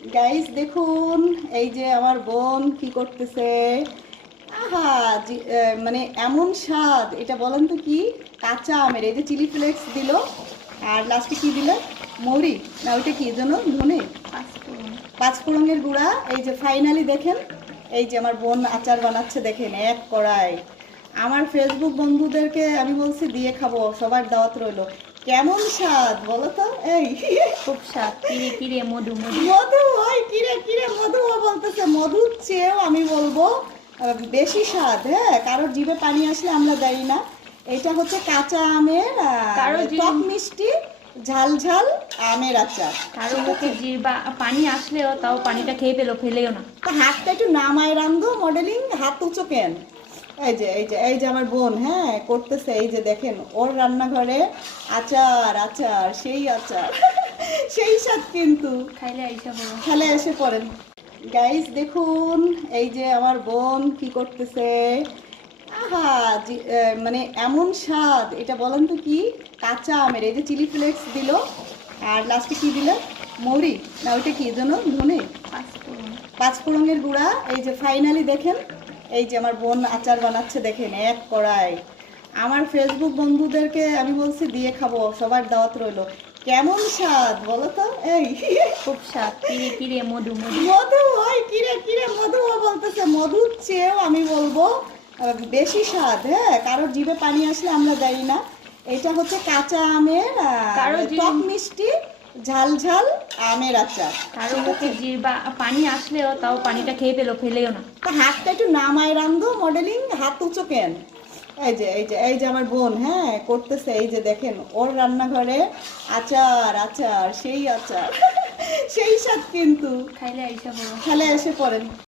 Guys দেখুন, এই যে আমার বোন কি করতেছে। আহা, মানে এমন স্বাদ, এটা বলেন তো কি? কাঁচা আমের এই যে চিলি ফ্লেক্স দিল, আর লাস্টে কি দিল? মৌরি, না ওইটা কি যেন, ধনে, পাঁচফোড়নের গুঁড়া। এই যে ফাইনালি দেখেন, এই যে আমার বোন আচার বানাচ্ছে, দেখেন এক কড়াই। আমার ফেসবুক বন্ধুদেরকে আমি বলছি দিয়ে খাবো, সবার দাওয়াত রইলো। কেমন স্বাদ বলো তো? এই খুব স্বাদ। কিরে কিরে মধু মধু। মধু, ওই কিরে কিরে মধু ও বলতেছে। মধুর চেয়েও আমি বলবো বেশি স্বাদ। হ্যাঁ, কারোর জিভে পানি আসলে আমরা দেই না। এটা হচ্ছে কাঁচা আমের কারো টক মিষ্টি ঝাল ঝাল আমের আচার। কারো মুখে জিহ্বা পানি আসলেও তাও পানিটা খেয়ে ফেলেও না। তো হাতটা একটু নামায় রান্ধো, মডেলিং হাত উঁচু কেন? এই যে আমার বোন, হ্যাঁ, করতেছে। এই যে দেখেন ওর রান্নাঘরে আচার আচার, সেই আচার সেই স্বাদ কিন্তু। খাইলে আইসা বলো। খেলে এসে পড়েন। গাইস দেখুন, এই যে আমার বোন কি করতেছে। আহা, মানে এমন স্বাদ, এটা বলেন তো কি? কাঁচা আমের এই যে চিলি ফ্লেক্স দিল, আর লাস্টে কি দিল? মৌরি, না ওইটা কি যেন, ধনে, পাঁচফোড়নের গুঁড়া। এই যে ফাইনালি দেখেন, এই যে আমার বোন আচার বানাচ্ছে, দেখেন এক কড়াই। আমার ফেসবুক বন্ধুদেরকে আমি বলছি দিয়ে খাবো, সবার দাওয়াত রইলো। কেমন স্বাদ বলো তো? এই খুব স্বাদ। কিরে কিরে মধু মধু। মধু, ওই কিরে কিরে মধু ও বলতেছে। মধুর চেয়েও আমি বলবো বেশি স্বাদ। হ্যাঁ, কারোর জিভে পানি আসলে আমরা দেই না। এটা হচ্ছে কাঁচা আমের কারো টক মিষ্টি ঝাল ঝাল আমের আচার। কারো মুখে জিহ্বা পানি আসলেও তাও পানিটা খেয়ে ফেলেও না। তো হাতটা একটু নামায় রান্ধো, মডেলিং হাত উঁচু কেন? এই যে আমার বোন, হ্যাঁ, করতেছে। এই যে দেখেন ওর রান্নাঘরে আচার আচার, সেই আচার সেই স্বাদ কিন্তু। খাইলে আইসা বলো। খেলে এসে পড়েন।